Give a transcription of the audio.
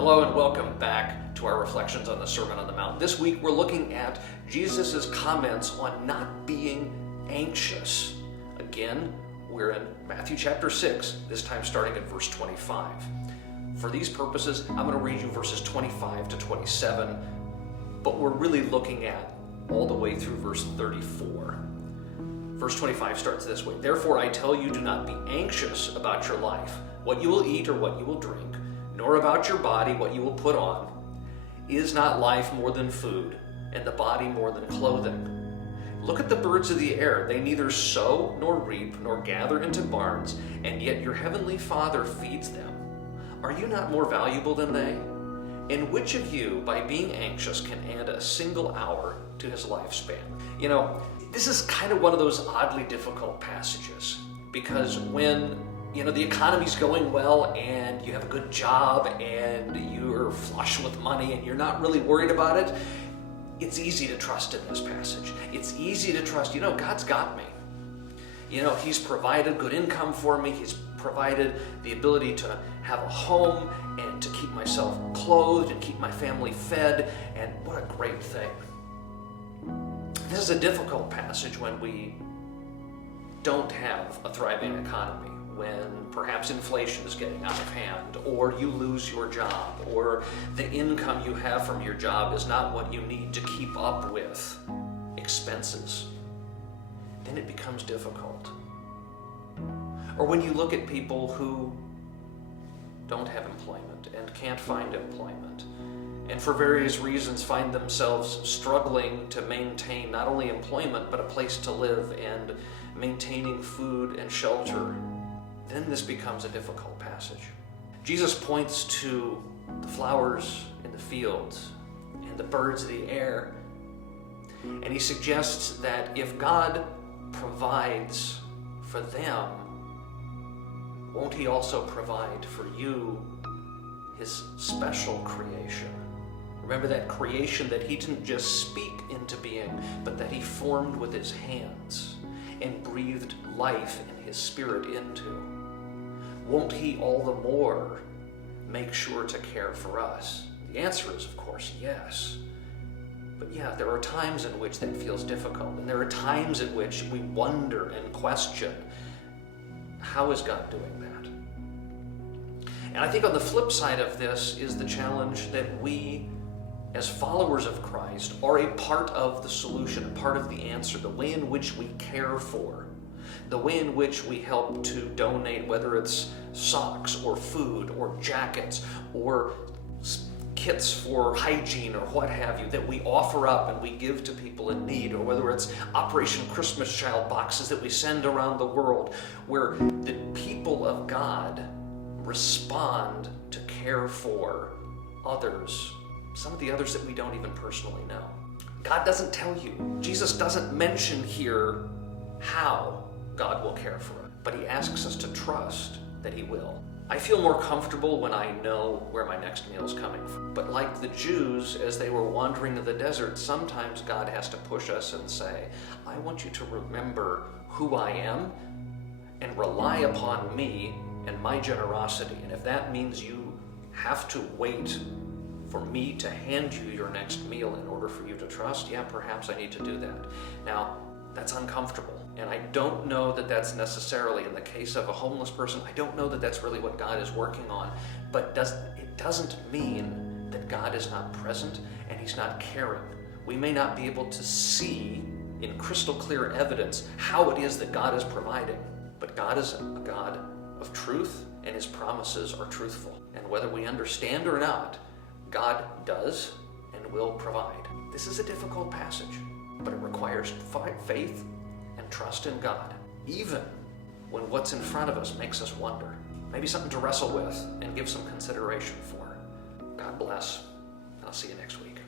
Hello and welcome back to our reflections on the Sermon on the Mount. This week we're looking at Jesus' comments on not being anxious. Again, we're in Matthew chapter 6, this time starting at verse 25. For these purposes, I'm going to read you verses 25 to 27, but we're really looking at all the way through verse 34. Verse 25 starts this way: Therefore I tell you, do not be anxious about your life, what you will eat or what you will drink, nor about your body, what you will put on. Is not life more than food, and the body more than clothing? Look at the birds of the air. They neither sow nor reap nor gather into barns, and yet your heavenly Father feeds them. Are you not more valuable than they? And which of you, by being anxious, can add a single hour to his lifespan? You know, this is kind of one of those oddly difficult passages, because when the economy's going well and you have a good job and you're flush with money and you're not really worried about it, it's easy to trust in this passage. It's easy to trust, God's got me. He's provided good income for me. He's provided the ability to have a home and to keep myself clothed and keep my family fed, and what a great thing. This is a difficult passage when we don't have a thriving economy, when perhaps inflation is getting out of hand, or you lose your job, or the income you have from your job is not what you need to keep up with expenses. Then it becomes difficult. Or when you look at people who don't have employment and can't find employment, and for various reasons find themselves struggling to maintain not only employment but a place to live and maintaining food and shelter, then this becomes a difficult passage. Jesus points to the flowers in the fields and the birds of the air, and he suggests that if God provides for them, won't he also provide for you, his special creation? Remember that creation that he didn't just speak into being, but that he formed with his hands and breathed life and his spirit into. Won't he all the more make sure to care for us? The answer is, of course, yes. But yeah, there are times in which that feels difficult, and there are times in which we wonder and question, how is God doing that? And I think on the flip side of this is the challenge that we, as followers of Christ, are a part of the solution, a part of the answer, the way in which we care for, the way in which we help to donate, whether it's socks or food or jackets or kits for hygiene or what have you, that we offer up and we give to people in need, or whether it's Operation Christmas Child boxes that we send around the world, where the people of God respond to care for others, some of the others that we don't even personally know. God doesn't tell you. Jesus doesn't mention here how God will care for us, but he asks us to trust that he will. I feel more comfortable when I know where my next meal is coming from. But like the Jews, as they were wandering in the desert, sometimes God has to push us and say, I want you to remember who I am and rely upon me and my generosity. And if that means you have to wait for me to hand you your next meal in order for you to trust, yeah, perhaps I need to do that. Now, that's uncomfortable. And I don't know that that's necessarily, in the case of a homeless person, I don't know that that's really what God is working on. But it doesn't mean that God is not present and he's not caring. We may not be able to see in crystal clear evidence how it is that God is providing, but God is a God of truth, and his promises are truthful. And whether we understand or not, God does and will provide. This is a difficult passage, but it requires faith and trust in God, even when what's in front of us makes us wonder. Maybe something to wrestle with and give some consideration for. God bless. I'll see you next week.